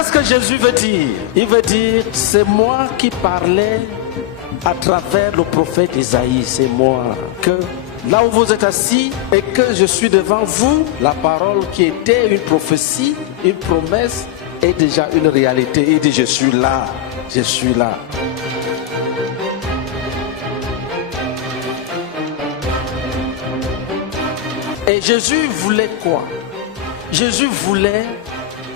Voilà ce que Jésus veut dire. Il veut dire, c'est moi qui parlais à travers le prophète Isaïe. C'est moi. Que là où vous êtes assis et que je suis devant vous, la parole qui était une prophétie, une promesse, est déjà une réalité. Il dit, je suis là. Je suis là. Et Jésus voulait quoi? Jésus voulait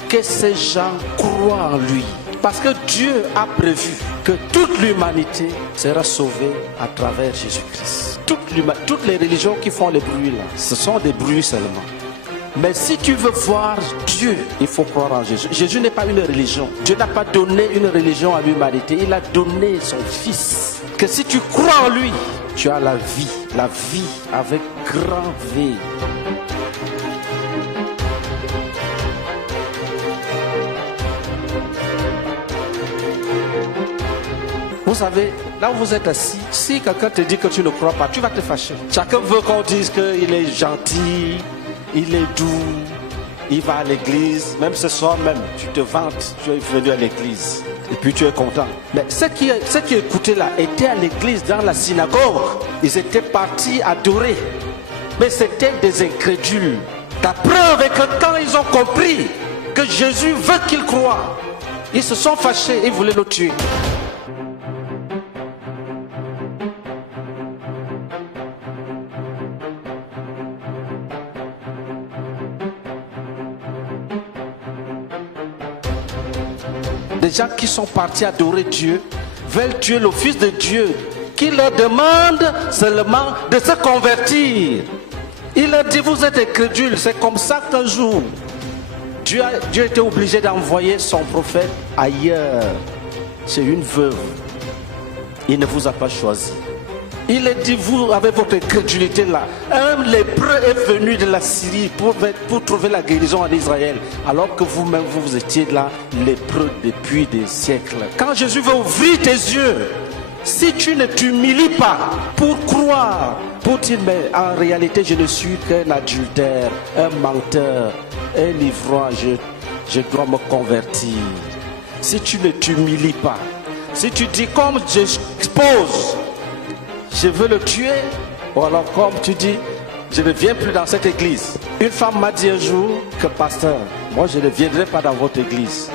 que ces gens croient en lui. Parce que Dieu a prévu que toute l'humanité sera sauvée à travers Jésus-Christ. Toutes les religions qui font les bruits là, ce sont des bruits seulement. Mais si tu veux voir Dieu, il faut croire en Jésus. Jésus n'est pas une religion. Dieu n'a pas donné une religion à l'humanité. Il a donné son Fils. Que si tu crois en lui, tu as la vie avec grand V. Vous savez, là où vous êtes assis, si quelqu'un te dit que tu ne crois pas, tu vas te fâcher. Chacun veut qu'on dise qu'il est gentil, il est doux, il va à l'église. Même ce soir même, tu te vantes, tu es venu à l'église. Et puis tu es content. Mais ceux qui écoutaient là étaient à l'église, dans la synagogue. Ils étaient partis adorer. Mais c'était des incrédules. La preuve est que quand ils ont compris que Jésus veut qu'ils croient, ils se sont fâchés et voulaient le tuer. Des gens qui sont partis adorer Dieu veulent tuer le Fils de Dieu qui leur demande seulement de se convertir. Il leur dit, vous êtes incrédules. C'est comme ça qu'un jour Dieu était obligé d'envoyer son prophète ailleurs. C'est une veuve. Il ne vous a pas choisi. Il a dit, vous avez votre incrédulité là. Un lépreux est venu de la Syrie pour trouver la guérison en Israël. Alors que vous-même, vous étiez là, lépreux depuis des siècles. Quand Jésus veut ouvrir tes yeux, si tu ne t'humilies pas pour croire, pour dire, mais en réalité, je ne suis qu'un adultère, un menteur, un ivrogne, je dois me convertir. Si tu ne t'humilies pas, si tu dis, comme j'expose, je veux le tuer, ou alors comme tu dis, je ne viens plus dans cette église. Une femme m'a dit un jour que pasteur, moi je ne viendrai pas dans votre église.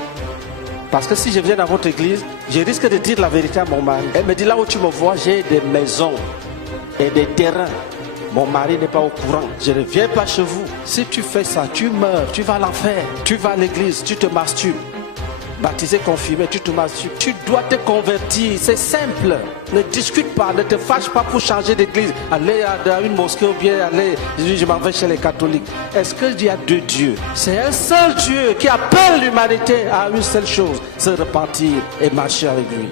Parce que si je viens dans votre église, je risque de dire la vérité à mon mari. Elle me dit, là où tu me vois, j'ai des maisons et des terrains. Mon mari n'est pas au courant. Je ne viens pas chez vous. Si tu fais ça, tu meurs, tu vas à l'enfer. Tu vas à l'église, tu te masturbes. Baptisé, confirmé, tu te masturbes. Tu dois te convertir, c'est simple. Ne discute pas, ne te fâche pas pour changer d'église. Aller à une mosquée ou bien aller, je m'en vais chez les catholiques. Est-ce qu'il y a deux dieux? C'est un seul Dieu qui appelle l'humanité à une seule chose, se repentir et marcher avec lui.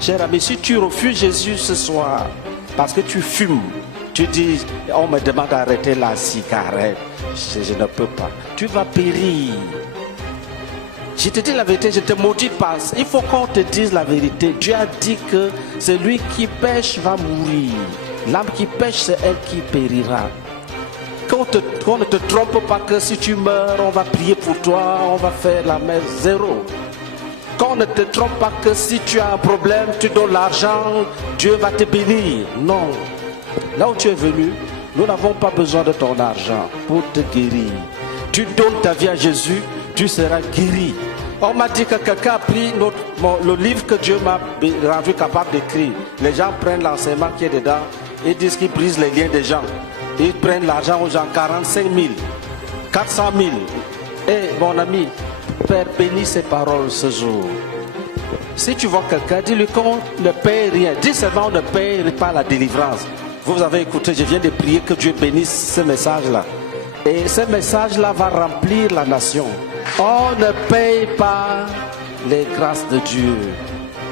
Cher ami, si tu refuses Jésus ce soir parce que tu fumes, tu dis, on me demande d'arrêter la cigarette, je ne peux pas. Tu vas périr. Je te dis la vérité, je ne te maudis pas. Il faut qu'on te dise la vérité. Dieu a dit que celui qui pêche va mourir. L'âme qui pêche, c'est elle qui périra. Qu'on ne te trompe pas que si tu meurs, on va prier pour toi, on va faire la messe zéro. Qu'on ne te trompe pas que si tu as un problème, tu donnes l'argent, Dieu va te bénir. Non. Là où tu es venu, nous n'avons pas besoin de ton argent pour te guérir. Tu donnes ta vie à Jésus, tu seras guéri. On m'a dit que quelqu'un a pris le livre que Dieu m'a rendu capable d'écrire. Les gens prennent l'enseignement qui est dedans et disent qu'ils brisent les liens des gens. Ils prennent l'argent aux gens, 45 000, 400 000. Eh mon ami, Père, bénis ces paroles ce jour. Si tu vois quelqu'un, dis-lui qu'on ne paye rien. Dis seulement on ne paye pas la délivrance. Vous avez écouté, je viens de prier que Dieu bénisse ce message-là. Et ce message-là va remplir la nation. On ne paye pas les grâces de Dieu.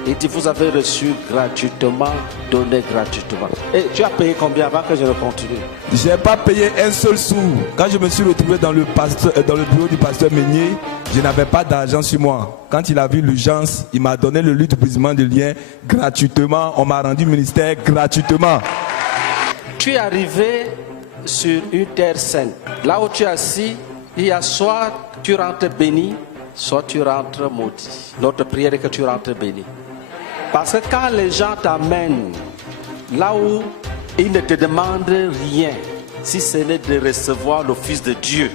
Il dit, vous avez reçu gratuitement, donné gratuitement. Et tu as payé combien avant que je ne continue? Je n'ai pas payé un seul sou. Quand je me suis retrouvé dans le bureau du pasteur Meunier, je n'avais pas d'argent sur moi. Quand il a vu l'urgence, il m'a donné le lutte brisement de liens gratuitement. On m'a rendu ministère gratuitement. Tu es arrivé sur une terre sainte. Là où tu es assis, il y a soit tu rentres béni, soit tu rentres maudit. Notre prière est que tu rentres béni. Parce que quand les gens t'amènent là où ils ne te demandent rien, si ce n'est de recevoir le Fils de Dieu.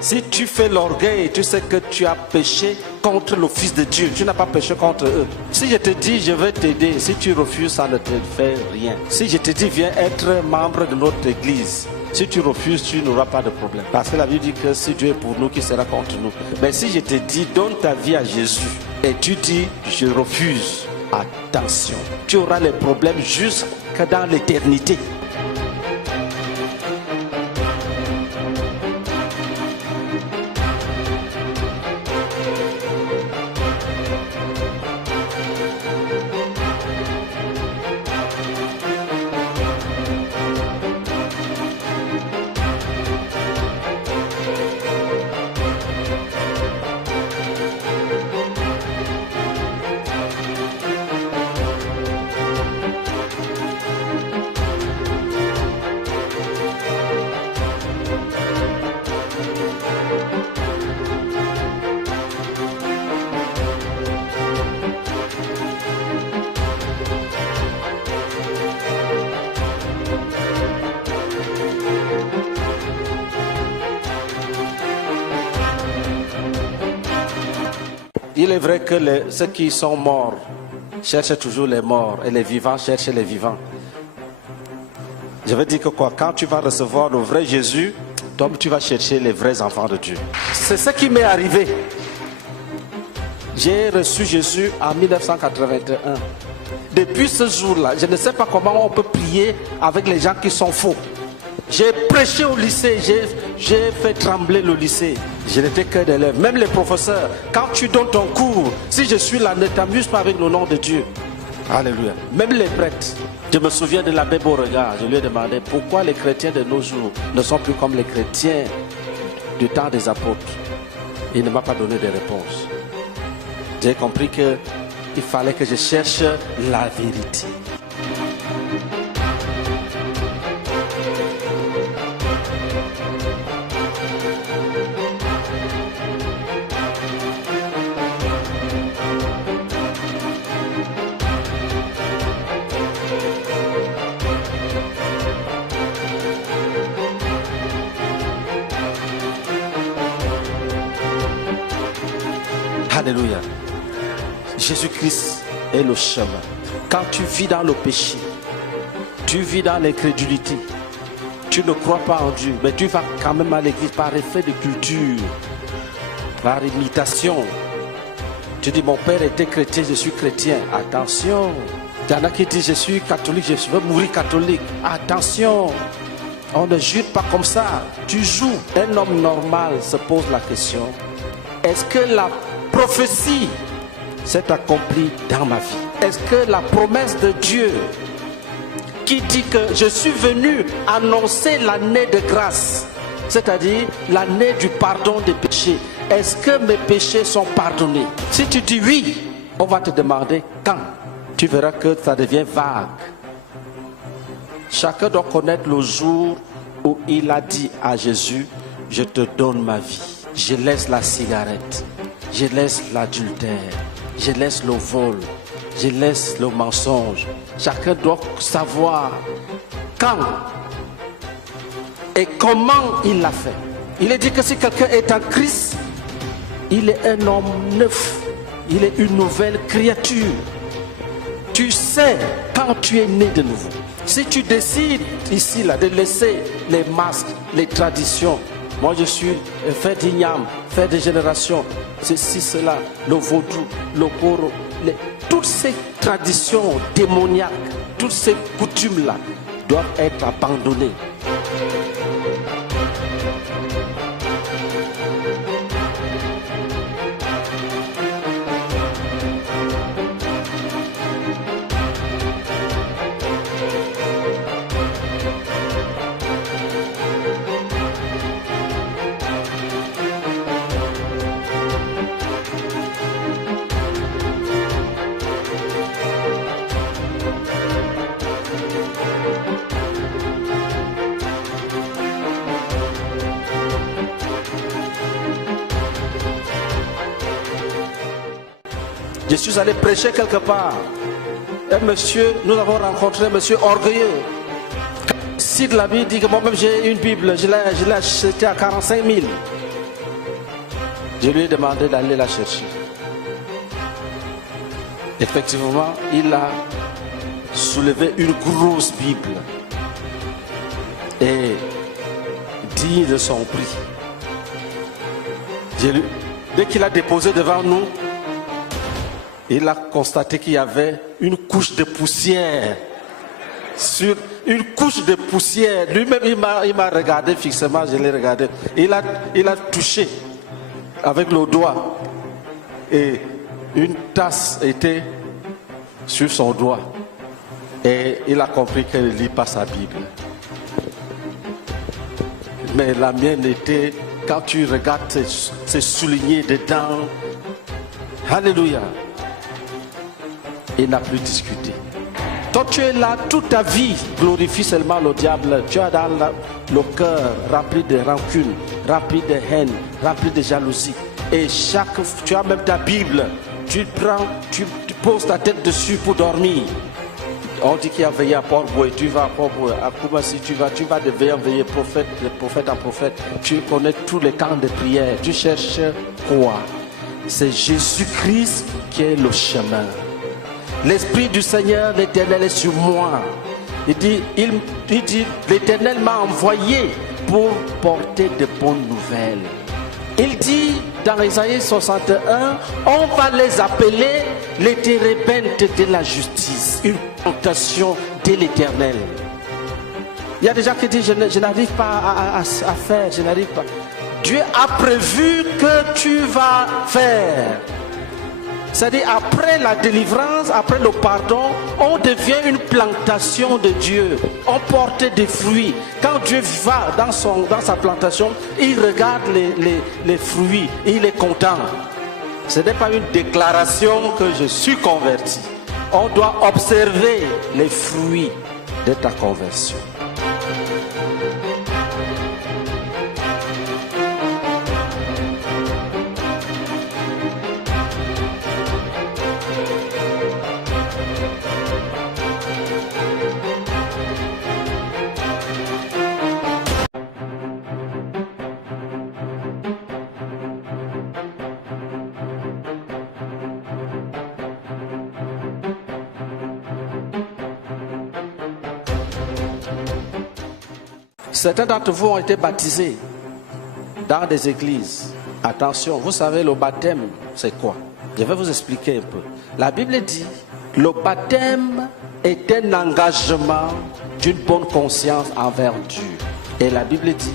Si tu fais l'orgueil, tu sais que tu as péché contre le Fils de Dieu. Tu n'as pas péché contre eux. Si je te dis, je vais t'aider, si tu refuses, ça ne te fait rien. Si je te dis, viens être membre de notre église, si tu refuses, tu n'auras pas de problème. Parce que la Bible dit que si Dieu est pour nous, qui sera contre nous? Mais si je te dis, donne ta vie à Jésus, et tu dis, je refuse, attention, tu auras les problèmes jusque dans l'éternité. Il est vrai que ceux qui sont morts cherchent toujours les morts et les vivants cherchent les vivants. Je veux dire que quoi, quand tu vas recevoir le vrai Jésus, toi tu vas chercher les vrais enfants de Dieu. C'est ce qui m'est arrivé. J'ai reçu Jésus en 1981. Depuis ce jour-là, je ne sais pas comment on peut prier avec les gens qui sont faux. J'ai prêché au lycée, j'ai fait trembler le lycée. Je n'étais que d'élèves. Même les professeurs, quand tu donnes ton cours, si je suis là, ne t'amuse pas avec le nom de Dieu. Alléluia. Même les prêtres. Je me souviens de l'abbé Beauregard. Je lui ai demandé pourquoi les chrétiens de nos jours ne sont plus comme les chrétiens du temps des apôtres. Il ne m'a pas donné de réponse. J'ai compris qu'il fallait que je cherche la vérité. Alléluia. Jésus-Christ est le chemin. Quand tu vis dans le péché, tu vis dans l'incrédulité, tu ne crois pas en Dieu, mais tu vas quand même à l'église par effet de culture, par imitation. Tu dis, mon père était chrétien, je suis chrétien. Attention. Il y en a qui disent, je suis catholique, je veux mourir catholique. Attention. On ne jure pas comme ça. Tu joues. Un homme normal se pose la question, est-ce que la prophétie s'est accomplie dans ma vie? Est-ce que la promesse de Dieu qui dit que je suis venu annoncer l'année de grâce, c'est-à-dire l'année du pardon des péchés, est-ce que mes péchés sont pardonnés? Si tu dis oui, on va te demander quand. Tu verras que ça devient vague. Chacun doit connaître le jour où il a dit à Jésus, je te donne ma vie. Je laisse la cigarette, je laisse l'adultère, je laisse le vol, je laisse le mensonge. Chacun doit savoir quand et comment il l'a fait. Il est dit que si quelqu'un est en Christ, il est un homme neuf, il est une nouvelle créature. Tu sais quand tu es né de nouveau. Si tu décides ici là, de laisser les masques, les traditions, moi je suis fait d'igname, fait de génération, ceci, cela, le vaudou, le koro, toutes ces traditions démoniaques, toutes ces coutumes-là doivent être abandonnées. Je suis allé prêcher quelque part. Un monsieur, nous avons rencontré un monsieur orgueilleux. Si de la Bible dit que moi-même j'ai une Bible, je l'ai achetée à 45 000. Je lui ai demandé d'aller la chercher. Effectivement, il a soulevé une grosse Bible et digne de son prix. Dès qu'il a déposé devant nous, il a constaté qu'il y avait une couche de poussière. Sur une couche de poussière. Lui-même, il m'a regardé fixement, je l'ai regardé. Il a touché avec le doigt. Et une tasse était sur son doigt. Et il a compris qu'il ne lit pas sa Bible. Mais la mienne était, quand tu regardes, c'est souligné dedans. Alléluia. Il n'a plus discuté. Toi, tu es là, toute ta vie glorifie seulement le diable. Tu as dans le cœur rempli de rancune, rempli de haine, rempli de jalousie. Et tu as même ta Bible. Tu prends, tu poses ta tête dessus pour dormir. On dit qu'il y a veillé à Port-Boué, tu vas à Port-Boué, à Koumassi, tu vas de veille en veille, prophète, de prophète en prophète. Tu connais tous les camps de prière. Tu cherches quoi? C'est Jésus-Christ qui est le chemin. L'Esprit du Seigneur, l'Éternel est sur moi. Il dit, l'Éternel m'a envoyé pour porter de bonnes nouvelles. Il dit dans Isaïe 61, on va les appeler les térébintes de la justice, une plantation de l'Éternel. Il y a des gens qui disent, je n'arrive pas à faire, je n'arrive pas. Dieu a prévu que tu vas faire. C'est-à-dire après la délivrance, après le pardon, on devient une plantation de Dieu. On porte des fruits. Quand Dieu va dans sa plantation, il regarde les fruits et il est content. Ce n'est pas une déclaration que je suis converti. On doit observer les fruits de ta conversion. Certains d'entre vous ont été baptisés dans des églises. Attention, vous savez le baptême, c'est quoi? Je vais vous expliquer un peu. La Bible dit, le baptême est un engagement d'une bonne conscience envers Dieu. Et la Bible dit,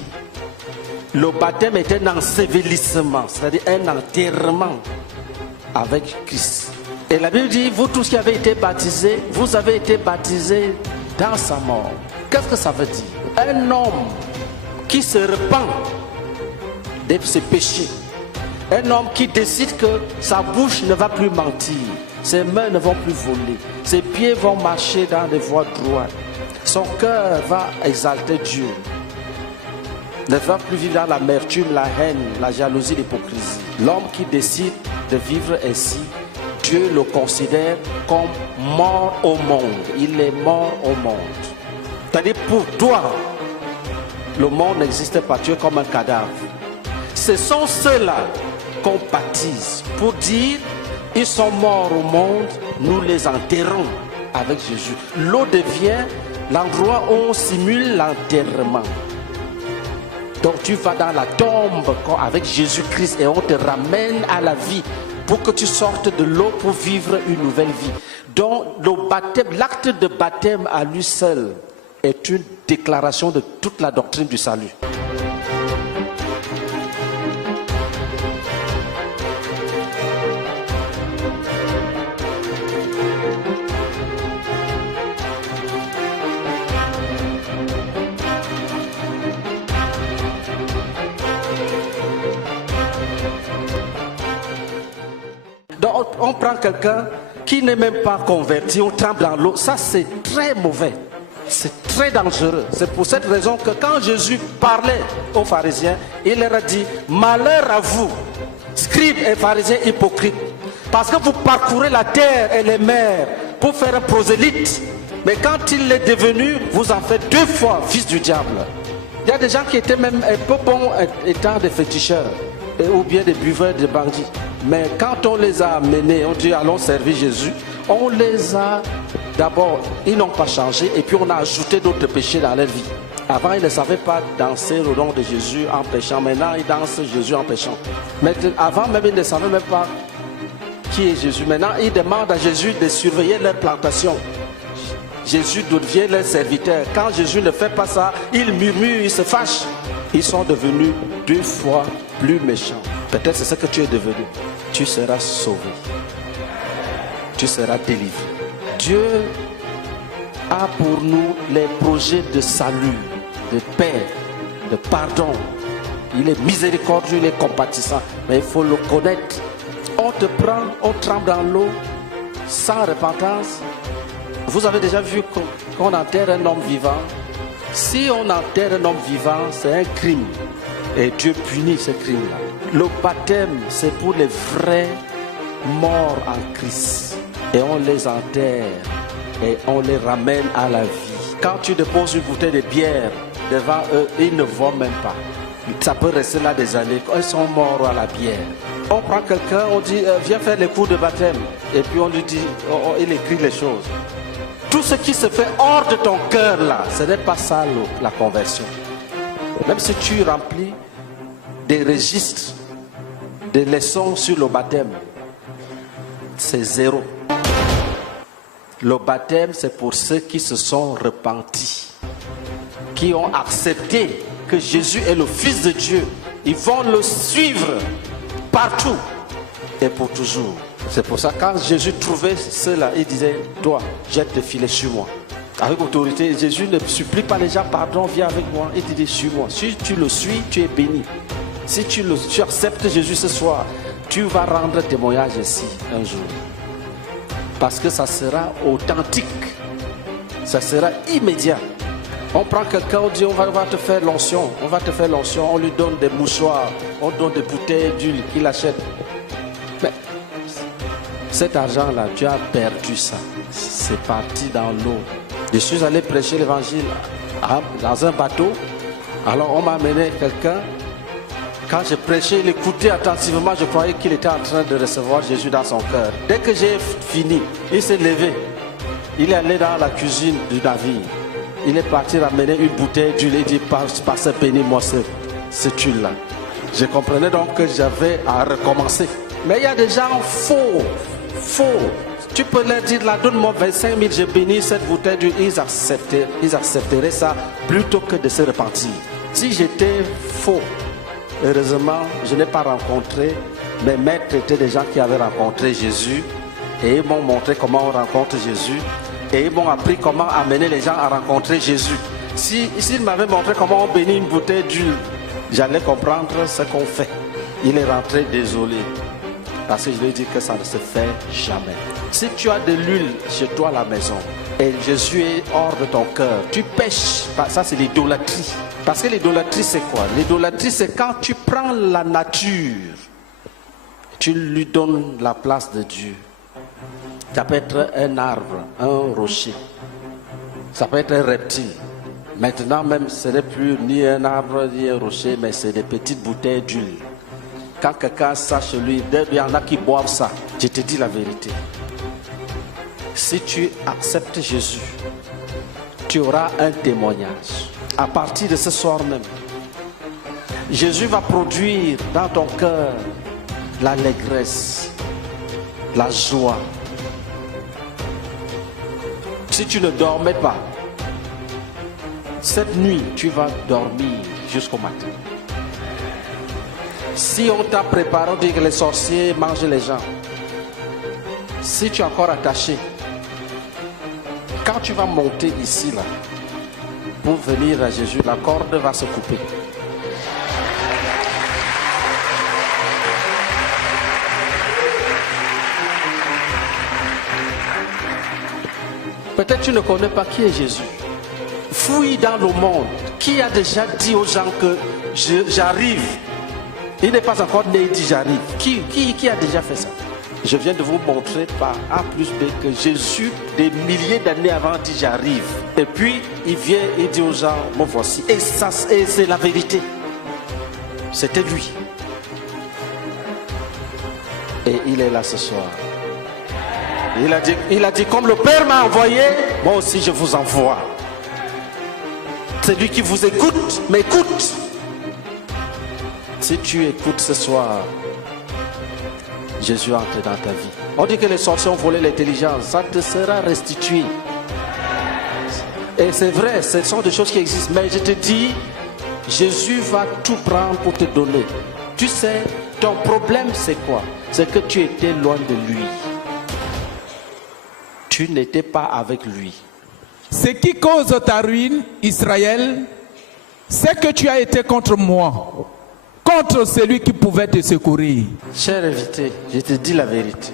le baptême est un ensevelissement, c'est-à-dire un enterrement avec Christ. Et la Bible dit, vous tous qui avez été baptisés, vous avez été baptisés dans sa mort. Qu'est-ce que ça veut dire? Un homme qui se repent de ses péchés, un homme qui décide que sa bouche ne va plus mentir, ses mains ne vont plus voler, ses pieds vont marcher dans des voies droites, son cœur va exalter Dieu, ne va plus vivre dans l'amertume, la haine, la jalousie, l'hypocrisie. L'homme qui décide de vivre ainsi, Dieu le considère comme mort au monde. Il est mort au monde. C'est-à-dire pour toi, le monde n'existe pas, tu es comme un cadavre. Ce sont ceux-là qu'on baptise pour dire, ils sont morts au monde, nous les enterrons avec Jésus. L'eau devient l'endroit où on simule l'enterrement. Donc tu vas dans la tombe avec Jésus-Christ et on te ramène à la vie pour que tu sortes de l'eau pour vivre une nouvelle vie. Donc le baptême, l'acte de baptême à lui seul est une déclaration de toute la doctrine du salut. Donc on prend quelqu'un qui n'est même pas converti, on trempe dans l'eau, ça c'est très mauvais. C'est très dangereux. C'est pour cette raison que quand Jésus parlait aux pharisiens, il leur a dit, malheur à vous, scribes et pharisiens hypocrites, Parce que vous parcourez la terre et les mers pour faire un prosélyte. Mais quand il est devenu, vous en faites 2 fois fils du diable. Il y a des gens qui étaient même un peu bons étant des féticheurs ou bien des buveurs de bandits. Mais quand on les a amenés, on dit allons servir Jésus, on les a d'abord, ils n'ont pas changé et puis on a ajouté d'autres péchés dans leur vie. Avant, ils ne savaient pas danser au nom de Jésus en péchant. Maintenant, ils dansent Jésus en péchant. Mais avant même, ils ne savaient même pas qui est Jésus. Maintenant, ils demandent à Jésus de surveiller leur plantation. Jésus devient leur serviteur. Quand Jésus ne fait pas ça, ils murmurent, ils se fâchent. Ils sont devenus 2 fois plus méchants. Peut-être c'est ce que tu es devenu. Tu seras sauvé. Tu seras délivré. Dieu a pour nous les projets de salut, de paix, de pardon. Il est miséricordieux, il est compatissant. Mais il faut le connaître. On te prend, on trempe dans l'eau sans repentance. Vous avez déjà vu qu'on enterre un homme vivant. Si on enterre un homme vivant, c'est un crime. Et Dieu punit ce crime-là. Le baptême, c'est pour les vrais morts en Christ. Et on les enterre et on les ramène à la vie. Quand tu déposes une bouteille de bière devant eux, ils ne voient même pas. Ça peut rester là des années. Ils sont morts à la bière. On prend quelqu'un, on dit viens faire les cours de baptême. Et puis on lui dit, il écrit les choses. Tout ce qui se fait hors de ton cœur là, ce n'est pas ça la conversion. Même si tu remplis des registres, des leçons sur le baptême, c'est 0. Le baptême, c'est pour ceux qui se sont repentis, qui ont accepté que Jésus est le Fils de Dieu. Ils vont le suivre partout et pour toujours. C'est pour ça que quand Jésus trouvait cela, il disait, toi, jette tes filets sur moi. Avec autorité, Jésus ne supplie pas les gens, pardon, viens avec moi. Il te dit, suis-moi. Si tu le suis, tu es béni. Si tu acceptes Jésus ce soir, tu vas rendre témoignage ici un jour. Parce que ça sera authentique. Ça sera immédiat. On prend quelqu'un, on dit on va te faire l'onction. On va te faire l'onction, on lui donne des mouchoirs, on donne des bouteilles d'huile qu'il achète. Mais cet argent-là, tu as perdu ça. C'est parti dans l'eau. Je suis allé prêcher l'évangile dans un bateau. Alors on m'a amené quelqu'un. Quand je prêchais, il écoutait attentivement. Je croyais qu'il était en train de recevoir Jésus dans son cœur. Dès que j'ai fini, il s'est levé. Il est allé dans la cuisine du navire. Il est parti ramener une bouteille d'huile. Il dit, Pasteur, bénis-moi cette huile-là. Je comprenais donc que j'avais à recommencer. Mais il y a des gens faux. Tu peux leur dire, là, donne-moi 25 000, je bénis cette bouteille d'huile. Ils accepteraient ça plutôt que de se repentir. Si j'étais faux, heureusement, je n'ai pas rencontré. Mes maîtres étaient des gens qui avaient rencontré Jésus. Et ils m'ont montré comment on rencontre Jésus. Et ils m'ont appris comment amener les gens à rencontrer Jésus. S'ils m'avaient montré comment on bénit une bouteille d'huile, j'allais comprendre ce qu'on fait. Il est rentré désolé. Parce que je lui ai dit que ça ne se fait jamais. Si tu as de l'huile chez toi à la maison et Jésus est hors de ton cœur, tu pêches. Ça, c'est l'idolâtrie. Parce que l'idolâtrie, c'est quoi? L'idolâtrie, c'est quand tu prends la nature, tu lui donnes la place de Dieu. Ça peut être un arbre, un rocher. Ça peut être un reptile. Maintenant même, ce n'est plus ni un arbre, ni un rocher, mais c'est des petites bouteilles d'huile. Quand quelqu'un sache lui, il y en a qui boivent ça. Je te dis la vérité. Si tu acceptes Jésus, tu auras un témoignage. À partir de ce soir même, Jésus va produire dans ton cœur l'allégresse, la joie. Si tu ne dormais pas, cette nuit, tu vas dormir jusqu'au matin. Si on t'a préparé, on dit que les sorciers mangent les gens. Si tu es encore attaché, quand tu vas monter ici, là, pour venir à Jésus, la corde va se couper. Peut-être tu ne connais pas qui est Jésus. Fouille dans le monde. Qui a déjà dit aux gens que j'arrive? Il n'est pas encore né, il dit j'arrive. Qui a déjà fait ça? Je viens de vous montrer par A plus B que Jésus, des milliers d'années avant, dit j'arrive. Et puis, il vient et dit aux gens, me voici. Et ça, c'est la vérité. C'était lui. Et il est là ce soir. Il a dit, comme le Père m'a envoyé, moi aussi je vous envoie. Celui qui vous écoute, m'écoute. Si tu écoutes ce soir, Jésus entre dans ta vie. On dit que les sorciers ont volé l'intelligence, ça te sera restitué. Et c'est vrai, ce sont des choses qui existent. Mais je te dis, Jésus va tout prendre pour te donner. Tu sais, ton problème c'est quoi? C'est que tu étais loin de lui. Tu n'étais pas avec lui. Ce qui cause ta ruine, Israël, c'est que tu as été contre moi, contre celui qui pouvait te secourir. Cher invité, je te dis la vérité.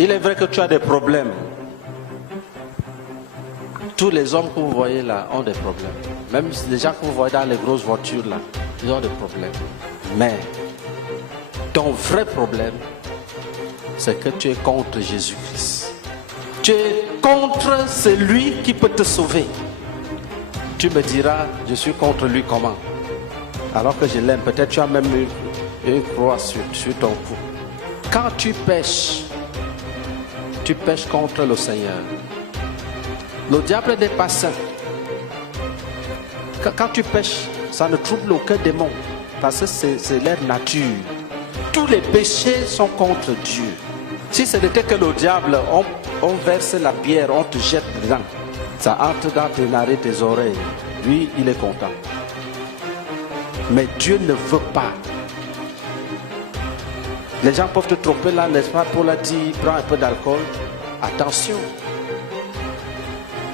Il est vrai que tu as des problèmes. Tous les hommes que vous voyez là ont des problèmes. Même les gens que vous voyez dans les grosses voitures là, ils ont des problèmes. Mais ton vrai problème, c'est que tu es contre Jésus-Christ. Tu es contre celui qui peut te sauver. Tu me diras, je suis contre lui comment? Alors que je l'aime, peut-être tu as même une croix sur ton cou. Quand tu pêches contre le Seigneur. Le diable n'est pas saint. Quand tu pêches, ça ne trouble aucun démon. Parce que c'est leur nature. Tous les péchés sont contre Dieu. Si ce n'était que le diable, on verse la bière, on te jette dedans. Ça entre dans tes narines, tes oreilles. Lui, il est content. Mais Dieu ne veut pas. Les gens peuvent te tromper là, n'est-ce pas? Paul a dit, prends un peu d'alcool. Attention.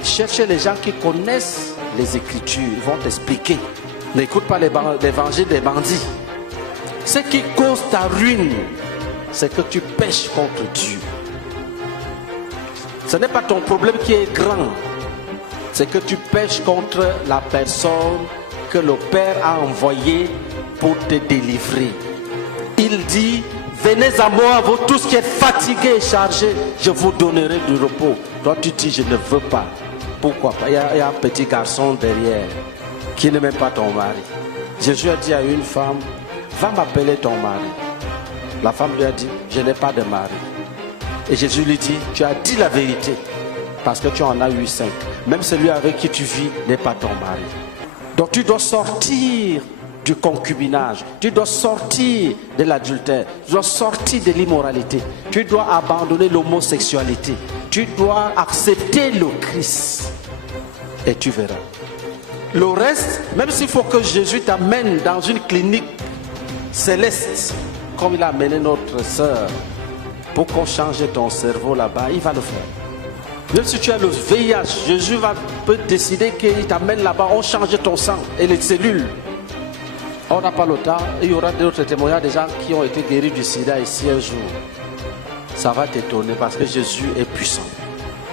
Cherchez les gens qui connaissent les Écritures. Ils vont t'expliquer. N'écoute pas l'évangile des bandits. Ce qui cause ta ruine, c'est que tu pêches contre Dieu. Ce n'est pas ton problème qui est grand. C'est que tu pêches contre la personne que le Père a envoyée pour te délivrer. Il dit, venez à moi, vous tous qui êtes fatigués et chargés, je vous donnerai du repos. Toi tu dis, je ne veux pas. Pourquoi pas? Il y a un petit garçon derrière qui n'aime pas ton mari. Jésus a dit à une femme, va m'appeler ton mari. La femme lui a dit, je n'ai pas de mari. Et Jésus lui dit, tu as dit la vérité, parce que tu en as eu 5. Même celui avec qui tu vis n'est pas ton mari. Donc tu dois sortir du concubinage, tu dois sortir de l'adultère, tu dois sortir de l'immoralité, tu dois abandonner l'homosexualité, tu dois accepter le Christ et tu verras. Le reste, même s'il faut que Jésus t'amène dans une clinique céleste, comme il a amené notre sœur, pour qu'on change ton cerveau là-bas, il va le faire. Même si tu as le VIH, Jésus peut décider qu'il t'amène là-bas, on change ton sang et les cellules. On n'a pas le temps, il y aura d'autres témoignages des gens qui ont été guéris du sida ici un jour. Ça va t'étonner parce que Jésus est puissant.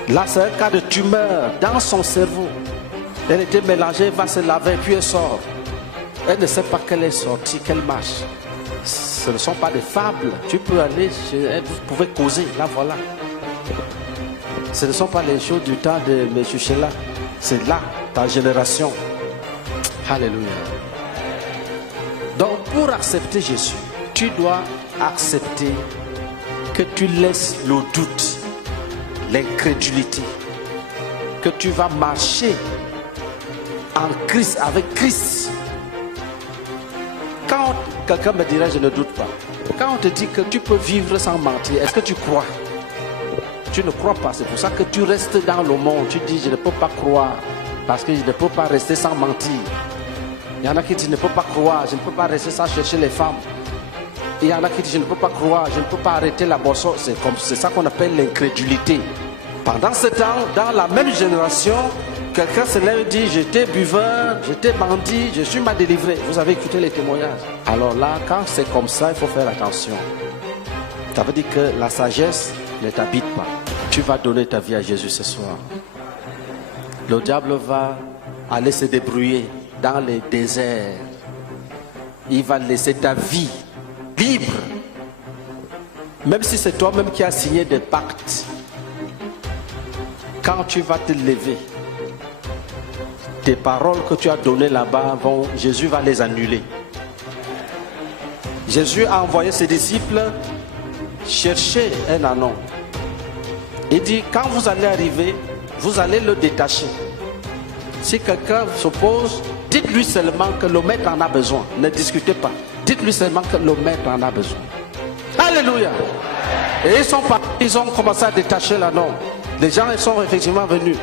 Là, c'est un cas de tumeur dans son cerveau. Elle était mélangée, elle va se laver, puis elle sort. Elle ne sait pas qu'elle est sortie, qu'elle marche. Ce ne sont pas des fables. Tu peux aller chez elle, vous pouvez causer, là voilà. Ce ne sont pas les choses du temps de M. Sheila. C'est là, ta génération. Alléluia. Donc pour accepter Jésus, tu dois accepter que tu laisses le doute, l'incrédulité, que tu vas marcher en Christ, avec Christ. Quand quelqu'un me dira je ne doute pas, quand on te dit que tu peux vivre sans mentir, est-ce que tu crois? Tu ne crois pas, c'est pour ça que tu restes dans le monde. Tu dis je ne peux pas croire parce que je ne peux pas rester sans mentir. Il y en a qui disent je ne peux pas croire, je ne peux pas rester sans chercher les femmes. Il y en a qui disent je ne peux pas croire, je ne peux pas arrêter la boisson. C'est ça qu'on appelle l'incrédulité. Pendant ce temps, dans la même génération, quelqu'un se lève et dit j'étais buveur, j'étais bandit, je suis mal délivré. Vous avez écouté les témoignages. Alors là, quand c'est comme ça, il faut faire attention. Ça veut dire que la sagesse ne t'habite pas. Tu vas donner ta vie à Jésus ce soir. Le diable va aller se débrouiller dans les déserts. Il va laisser ta vie libre. Même si c'est toi-même qui as signé des pactes, quand tu vas te lever, tes paroles que tu as données là-bas, Jésus va les annuler. Jésus a envoyé ses disciples chercher un anon. Il dit, quand vous allez arriver, vous allez le détacher. Si quelqu'un s'oppose, dites-lui seulement que le maître en a besoin. Ne discutez pas. Dites-lui seulement que le maître en a besoin. Alléluia. Et ils ont commencé à détacher l'anon. Les gens ils sont effectivement venus.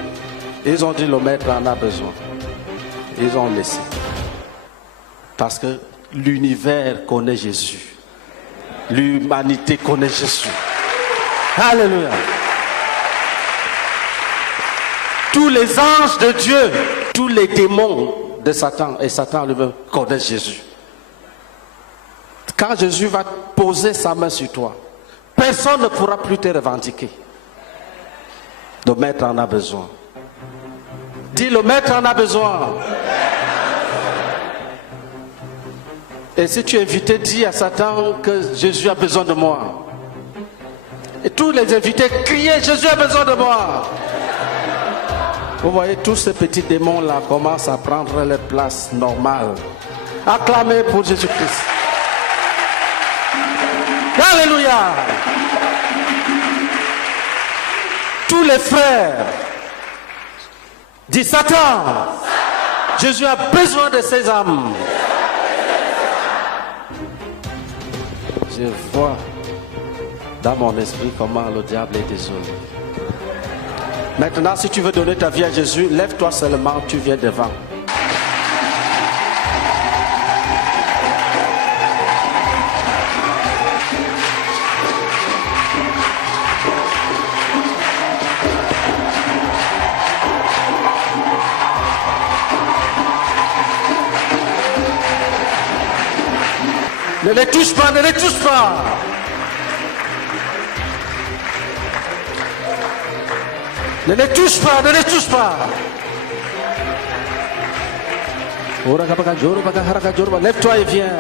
Ils ont dit, le maître en a besoin. Ils ont laissé. Parce que l'univers connaît Jésus. L'humanité connaît Jésus. Alléluia. Tous les anges de Dieu, tous les démons de Satan et Satan lui-même connaissent Jésus. Quand Jésus va poser sa main sur toi, personne ne pourra plus te revendiquer. Le maître en a besoin. Dis, le maître en a besoin. Et si tu es invité, dis à Satan que Jésus a besoin de moi. Et tous les invités crient, Jésus a besoin de moi. Vous voyez, tous ces petits démons-là commencent à prendre leur place normale. Acclamez pour Jésus-Christ. Alléluia. Tous les frères disent, Satan, Jésus a besoin de ses âmes. Je vois dans mon esprit comment le diable est désolé. Maintenant, si tu veux donner ta vie à Jésus, lève-toi seulement, tu viens devant. Ne les touche pas, ne les touche pas. Ne les touche pas, ne les touche pas. Lève-toi et viens.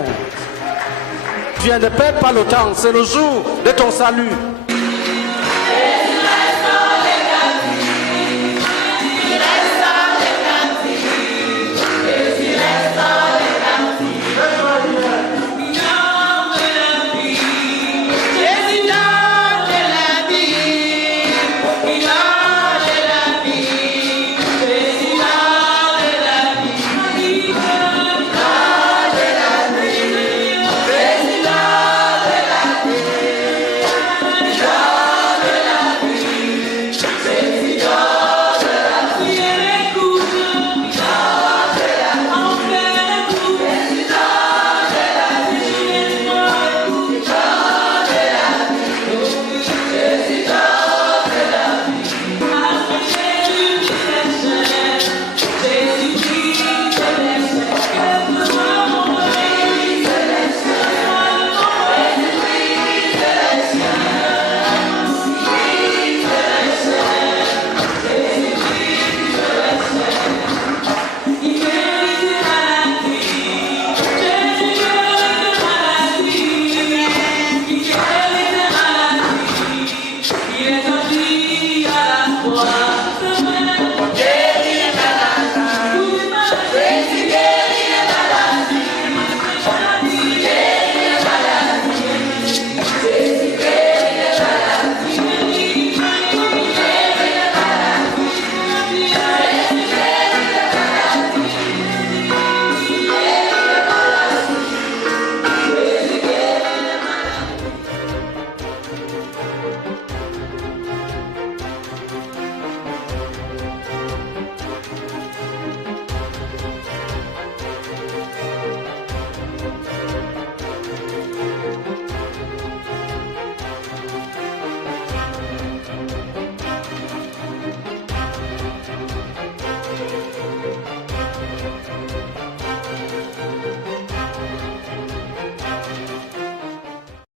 Viens, ne perds pas le temps, c'est le jour de ton salut.